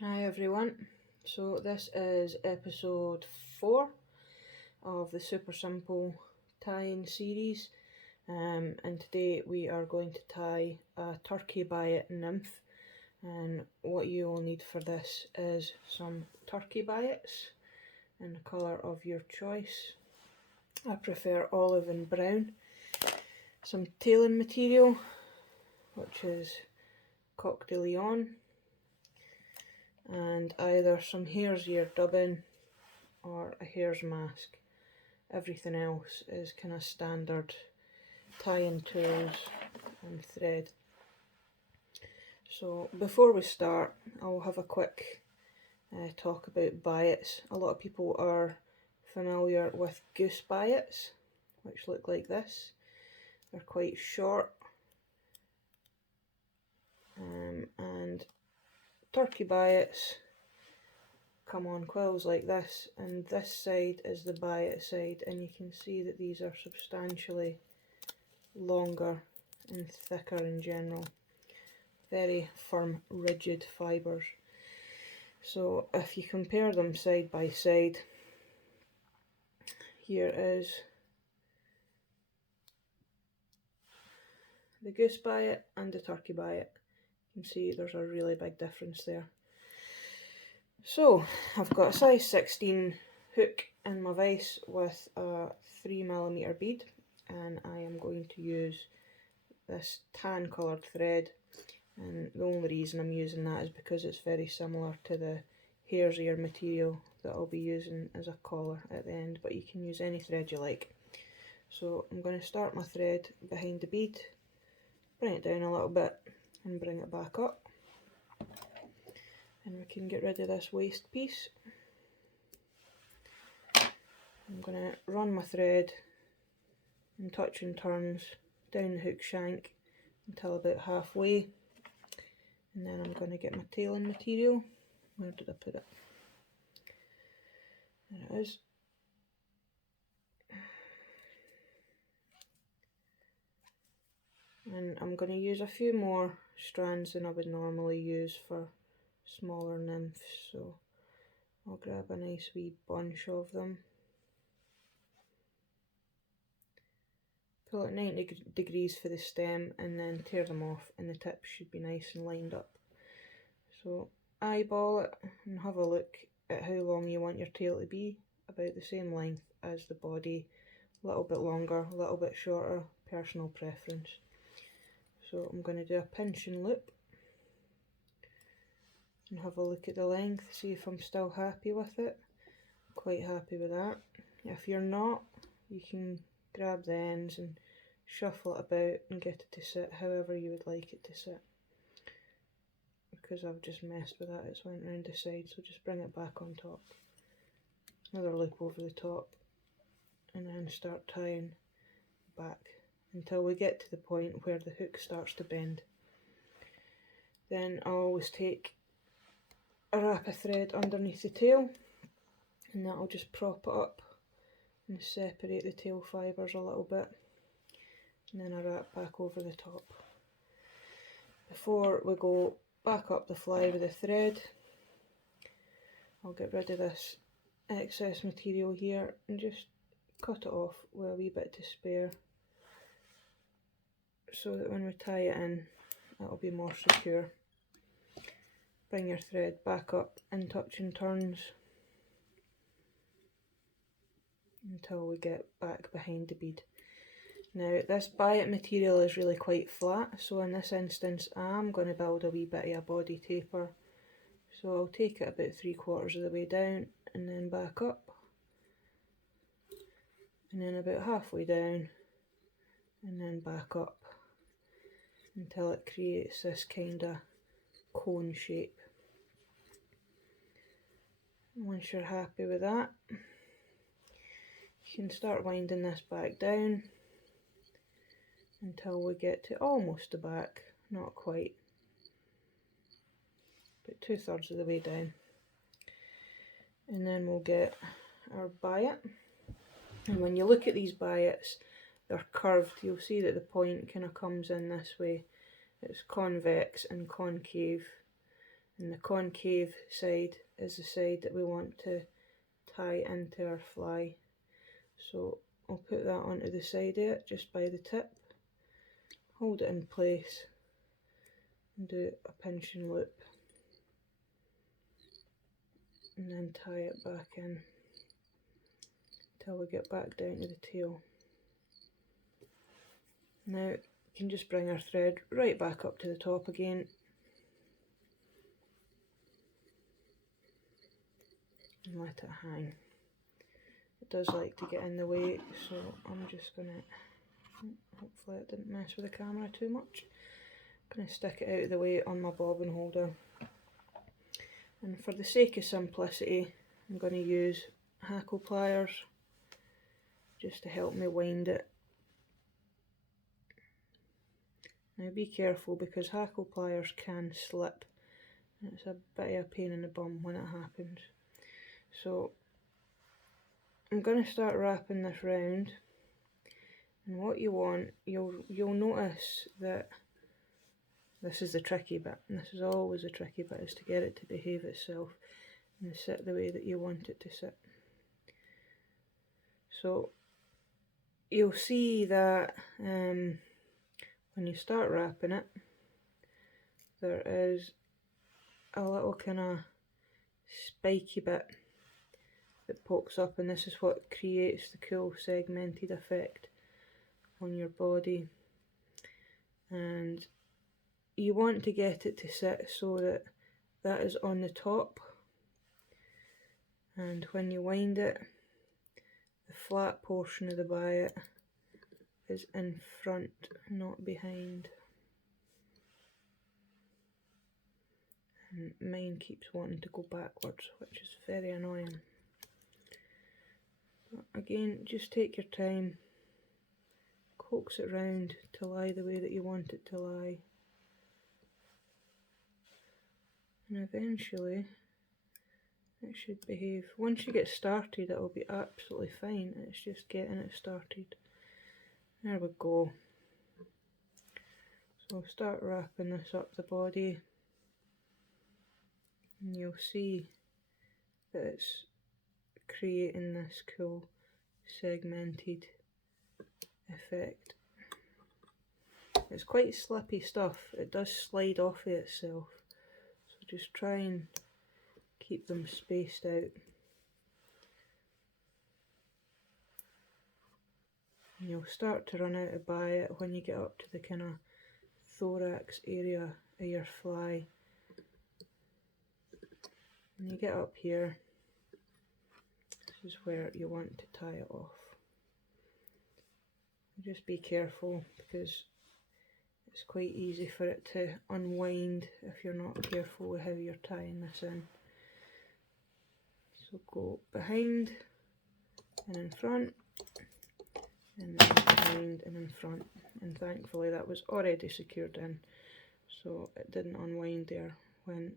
Hi everyone, so this is episode 4 of the super simple tie-in series, and today we are going to tie a turkey biot nymph, and what you will need for this is some turkey biots in the colour of your choice. I prefer olive and brown, some tailing material which is coq de lion, and either some hare's ear dubbing or a hare's mask. Everything else is kind of standard tie-in tools and thread. So before we start, I'll have a quick talk about biots. A lot of people are familiar with goose biots, which look like this. They're quite short, and turkey biots come on quills like this, and this side is the biot side, and you can see that these are substantially longer and thicker in general. Very firm, rigid fibres. So if you compare them side by side, here is the goose biot and the turkey biot. You can see there's a really big difference there. So I've got a size 16 hook in my vise with a 3mm bead, and I am going to use this tan coloured thread, and the only reason I'm using that is because it's very similar to the hare's ear material that I'll be using as a collar at the end, but you can use any thread you like. So I'm going to start my thread behind the bead, bring it down a little bit and bring it back up, and we can get rid of this waste piece. I'm going to run my thread in touch and turns down the hook shank until about halfway, and then I'm going to get my tailing material. Where did I put it? There it is. And I'm going to use a few more strands than I would normally use for smaller nymphs, so I'll grab a nice wee bunch of them. Pull it 90 degrees for the stem and then tear them off, and the tips should be nice and lined up. So eyeball it and have a look at how long you want your tail to be, about the same length as the body, a little bit longer, a little bit shorter, personal preference. So I'm going to do a pinch and loop and have a look at the length, see if I'm still happy with it. Quite happy with that. If you're not, you can grab the ends and shuffle it about and get it to sit however you would like it to sit. Because I've just messed with that, it's went round the side, so just bring it back on top. Another loop over the top, and then start tying back until we get to the point where the hook starts to bend. Then I always take a wrap of thread underneath the tail, and that'll just prop it up and separate the tail fibres a little bit, and then I wrap back over the top. Before we go back up the fly with the thread, I'll get rid of this excess material here and just cut it off with a wee bit to spare, so that when we tie it in it'll be more secure. Bring your thread back up in touch and turns until we get back behind the bead. Now this biot material is really quite flat, so in this instance I'm going to build a wee bit of a body taper. So I'll take it about 3/4 of the way down and then back up, and then about halfway down and then back up until it creates this kind of cone shape. Once you're happy with that, you can start winding this back down until we get to almost the back, not quite, but 2/3 of the way down. And then we'll get our biot, and when you look at these biots, they're curved. You'll see that the point kind of comes in this way. It's convex and concave, and the concave side is the side that we want to tie into our fly. So I'll put that onto the side of it, just by the tip, hold it in place and do a pinch and loop, and then tie it back in until we get back down to the tail. Now we can just bring our thread right back up to the top again and let it hang. It does like to get in the way, so I'm just gonna, hopefully it didn't mess with the camera too much, I'm gonna stick it out of the way on my bobbin holder. And for the sake of simplicity, I'm going to use hackle pliers just to help me wind it. Now be careful, because hackle pliers can slip, and it's a bit of a pain in the bum when it happens. So I'm going to start wrapping this round, and what you want, you'll notice that this is the tricky bit, and this is always the tricky bit, is to get it to behave itself and sit the way that you want it to sit. So you'll see that when you start wrapping it, there is a little kind of spiky bit that pokes up, and this is what creates the cool segmented effect on your body. And you want to get it to sit so that that is on the top, and when you wind it, the flat portion of the biot is in front, not behind. And mine keeps wanting to go backwards, which is very annoying. But again, just take your time, coax it round to lie the way that you want it to lie. And eventually it should behave. Once you get started, it'll be absolutely fine. It's just getting it started. There we go. So I'll start wrapping this up the body, and you'll see that it's creating this cool segmented effect. It's quite slippy stuff. It does slide off of itself. So just try and keep them spaced out. And you'll start to run out of biot when you get up to the kind of thorax area of your fly. When you get up here, this is where you want to tie it off. Just be careful, because it's quite easy for it to unwind if you're not careful with how you're tying this in. So go behind and in front, and then behind and in front, and thankfully that was already secured in, so it didn't unwind there when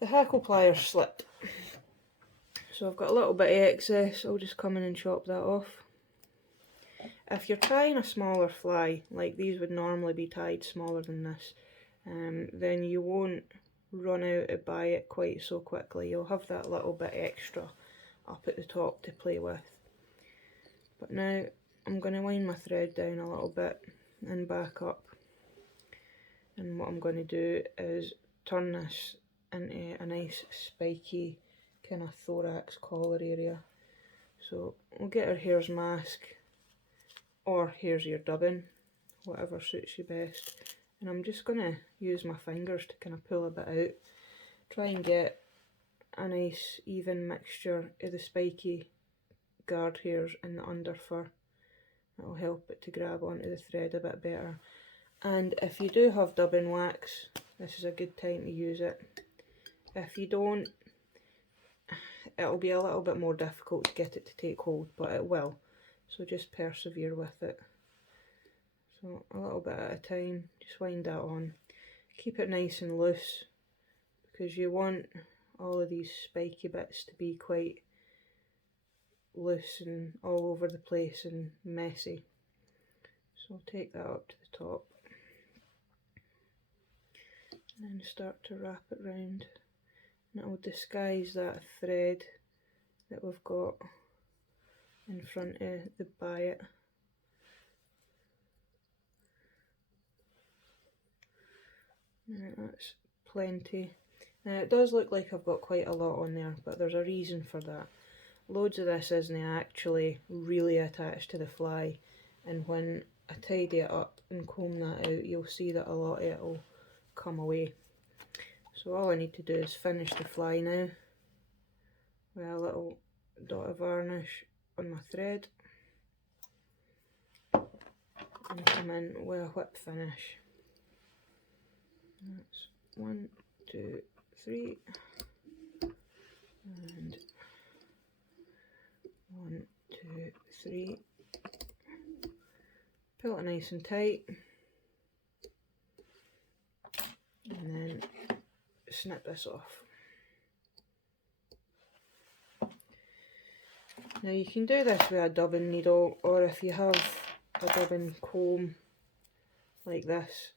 the hackle pliers slipped. So I've got a little bit of excess, I'll just come in and chop that off. If you're tying a smaller fly, like these would normally be tied smaller than this, then you won't run out of biot quite so quickly. You'll have that little bit extra up at the top to play with. But now I'm going to wind my thread down a little bit and back up, and what I'm going to do is turn this into a nice spiky kind of thorax collar area. So we'll get our hare's mask, or hare's ear dubbing, whatever suits you best, and I'm just going to use my fingers to kind of pull a bit out, try and get a nice even mixture of the spiky guard hairs and the under fur. That'll help it to grab onto the thread a bit better. And if you do have dubbing wax, this is a good time to use it. If you don't, it'll be a little bit more difficult to get it to take hold, but it will. So just persevere with it. So a little bit at a time, just wind that on. Keep it nice and loose, because you want all of these spiky bits to be quite loose and all over the place and messy. So take that up to the top. and then start to wrap it round, and it will disguise that thread that we've got in front of the biot. Right, that's plenty. Now it does look like I've got quite a lot on there, but there's a reason for that. Loads of this isn't actually really attached to the fly, and when I tidy it up and comb that out, you'll see that a lot of it will come away. So all I need to do is finish the fly now with a little dot of varnish on my thread and come in with a whip finish. That's 1, 2, 3, and 1, 2, 3. Pull it nice and tight, and then snip this off. Now you can do this with a dubbing needle, or if you have a dubbing comb like this,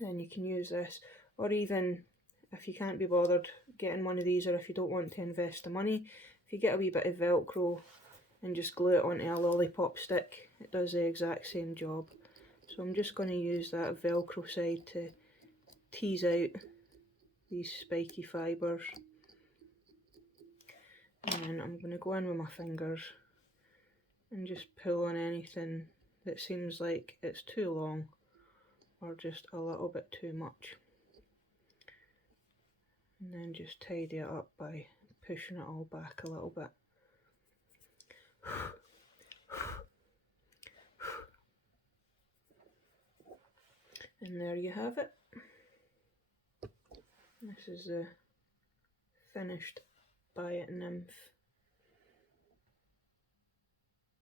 then you can use this, or even if you can't be bothered getting one of these, or if you don't want to invest the money, if you get a wee bit of Velcro and just glue it onto a lollipop stick, it does the exact same job. So I'm just going to use that Velcro side to tease out these spiky fibres, and then I'm going to go in with my fingers and just pull on anything that seems like it's too long or just a little bit too much, and then just tidy it up by pushing it all back a little bit. And there you have it. This is the finished biot nymph.